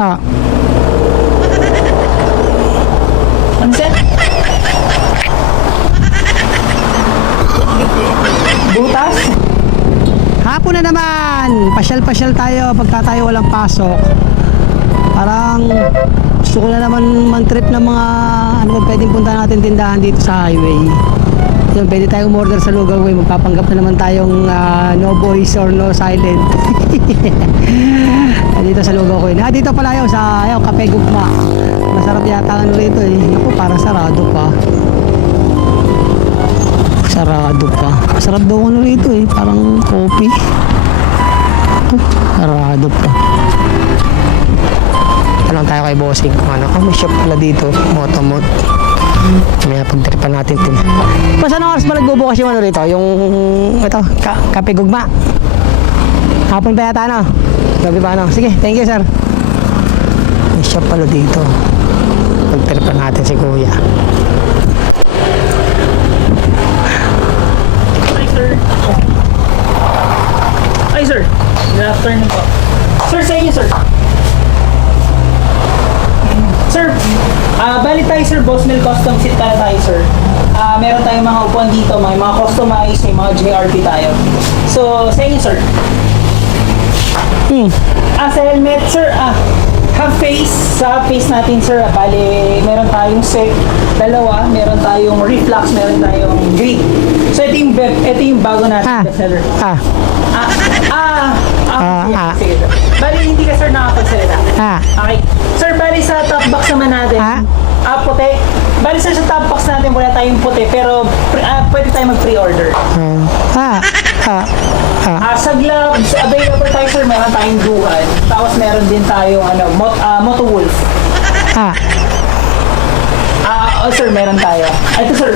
Ah, Ano sir? Butas? hapon na naman. Pasyal-pasyal tayo pagka tayo walang pasok. Parang gusto ko na naman man-trip ng mga ano ba pwedeng punta natin tindahan dito sa highway. Yun, pwede tayong umorder sa Lugaw Way. Magpapanggap na naman tayong no voice or no silent. Dito sa Lugaw Way. Dito pala yun sa Kape Gugma. Masarap yata ano rito eh. Naku, parang sarado pa. Sarado pa. Masarap daw ano rito eh. Parang coffee. Sarado pa. Tanong tayo kay bossing kung ano. May shop pala dito. Motomot. May pagtripan natin din. Mas anong oras ba nagbubukas yung ano rito? Yung ito, Kape Gugma. Hapon pa yata ano? Gabi ba ano? Sige, thank you sir. May shop pala dito. Pagtripan natin si kuya. Hi sir. Hi sir. Good afternoon po. Sir, sa inyo sir. Sir, bali tayo sir, Boss Mel Custom Seat tayo sir. Meron tayong mga upuan dito, may mga customized, may mga JRP tayo. So, sa inyo sir. Sa helmet sir, half face, sa face natin sir, bali meron tayong set, dalawa, meron tayong reflux, meron tayong grip. So, ito yung bago natin bestseller. Sige sir. Bali, hindi ka sir nakapagsalita. Okay. Sir, bali sa top box naman natin. Puti. Bali sir, sa top box natin wala tayong puti, pero pwede tayo mag-pre-order. Sa gloves, available tayo sir, meron tayong dual. Tapos meron din tayong Moto Wolf. Sir, meron tayo. Ito sir.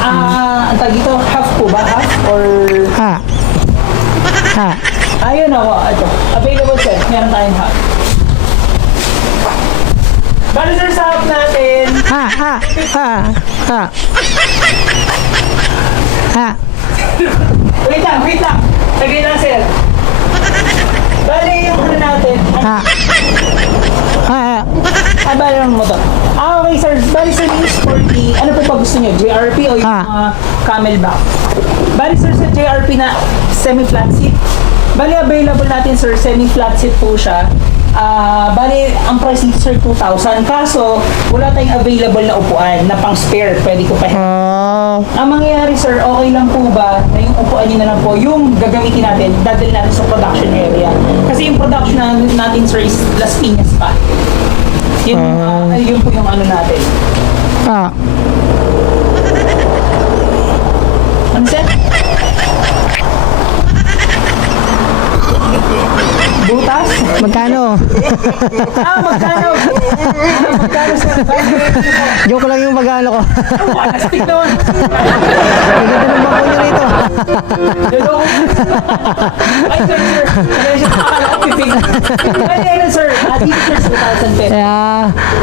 Ang tag dito, half po ba? Half or... Ayun ako, ito. Available sir, meron tayong half. Bali sir, sa half natin. Wait lang. Sagay lang sir. Bali yung ano natin. Bali yung motor. Okay sir, bali sir yung sporty. Ano po pa gusto nyo? JRP o yung camelback? Bali sir sa JRP na semi-flat seat. Bali available natin sir, semi-flat seat po siya. Bali, ang price nito sir 2,000. Kaso, wala tayong available na upuan na pang spare. Pwede ko pa. Ang mangyayari sir, okay lang po ba na yung upuan nyo na lang po, yung gagamitin natin, dadalhin natin sa production area. Kasi yung production natin sir is Las Piñas pa. Yun po yung ano natin. Ano sir? Butas? Magkano? Magkano? Magkano sir? Joke lang yung magkano ko. Plastic naman. Maganda ng bako nyo rito. Ay sir. Ano siya akala ko pipig. Ano sir? Dito sir 2,000 pesos.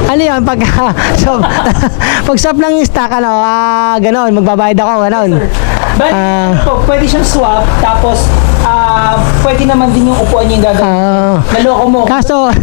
Ano yun? Pag stop ng stock, ganon, magbabayad ako, ganon. But, pwede siyang swap, tapos pwede naman din yung upuan niya yung gagawin. Naloko mo. Kaso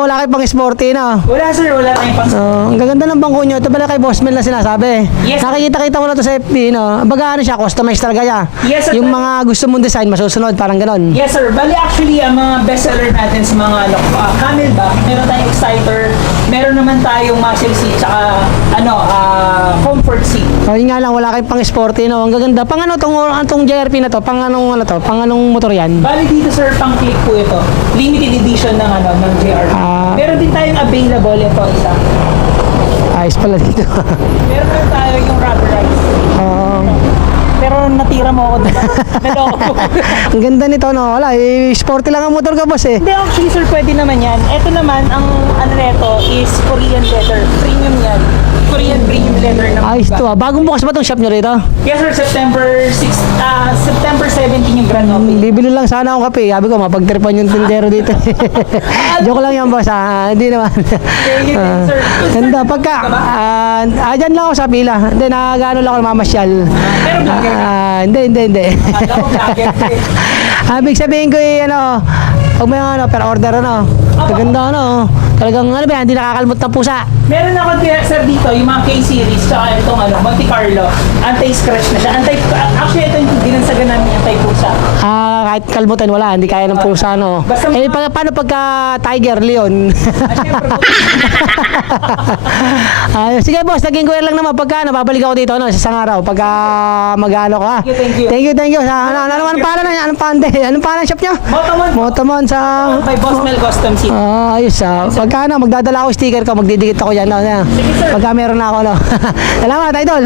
wala kayo pang sporty, no? Wala sir, wala tayong pang Ang gaganda ng bangko nyo. Ito pala kay Boss Mel na sinasabi. Yes, Nakikita-kita ko na to sa FB, no? Baga ano siya, customized talaga siya. Yes, sir. Yung mga gusto mong design, masusunod, parang ganon. Yes sir, bali actually ang mga bestseller natin sa mga camelback, meron tayong exciter, meron naman tayong muscle seat, tsaka comfort seat. Yun nga lang, wala kayong pang sporty, no? Ang gaganda. Pang ano tong JRP na to? Pang anong motor yan? Bali dito sir, pang click po ito. Limited edition ng ng JRP. Meron din tayong available ito isa. Ayos pala dito. Meron din tayo yung rubberized. Pero natira mo ako diba? Naloko ko. Ang ganda nito, no? Wala, sporty lang ang motor ka, boss, eh. Hindi, actually sir, pwede naman yan. Ito naman, ang ano nito is Korean leather. Premium yan. Korean premium leather na Ayos to, Bagong bukas ba tong shop nyo rito? Yes sir, September 17 yung grand opening. Bibili lang sana akong kape. Sabi ko, mapagtripan yung tindero dito. Joke lang yan, boss. Hindi naman. Sir. Ganda. Pagka, dyan lang ako sa pila. Hindi, nagano lang ako namamasyal. Pero vlogger ka. Hindi. Alam ko vlogger ka eh. Ibig sabihin ko, Pag may ano, per order ano. Kaganda ano. Talagang ano ba yan, hindi nakakalmot ng pusa. Meron ako sir dito, yung mga K-series, tsaka itong ano, Monte Carlo. Anti-scratch na siya. Actually, ito yung dinansagan namin anti-pusa. Kahit kalmutan wala, hindi kaya ng pusa no. Basta Paano pagka tiger, leon? Siyempre, Sige boss, naging kuya lang naman pagka babalik ako dito no, sa isang araw pagka mag-ano ko ha. Thank you. Thank you. Anong pangalan na? Anong pangalan ng shop niyo? Motomon. Motomon sa By Boss Mel Custom Seat. ayos pagka ano, magdadala ako sticker ko, magdidikit ako yan. Sige, sir. Pagka meron na ako, no. Salamat, idol.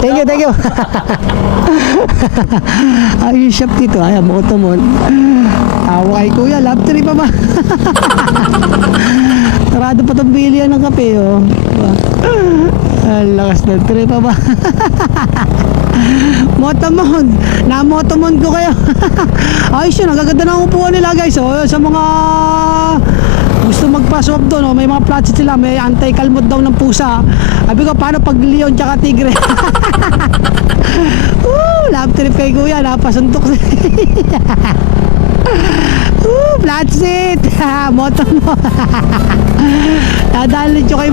Thank you. Ayos shop dito, ay, Motomon. Tawa kay kuya, love tree pa ba? Sarado pa itong bilihan ng kape, oh. Ang lakas ng tree pa ba? Motomon, na-motomon ko kayo. Ayos yun, ang gaganda ng upuan nila guys, oh. Sa mga gusto magpa-swap doon, oh, may mga plots sila, may anti-kalmot daw ng pusa. Sabi ko, paano pag leon tsaka tigre? Love trip kay kuya, napasuntok siya. Flat seat. Moto mo. Dadalhin nyo kay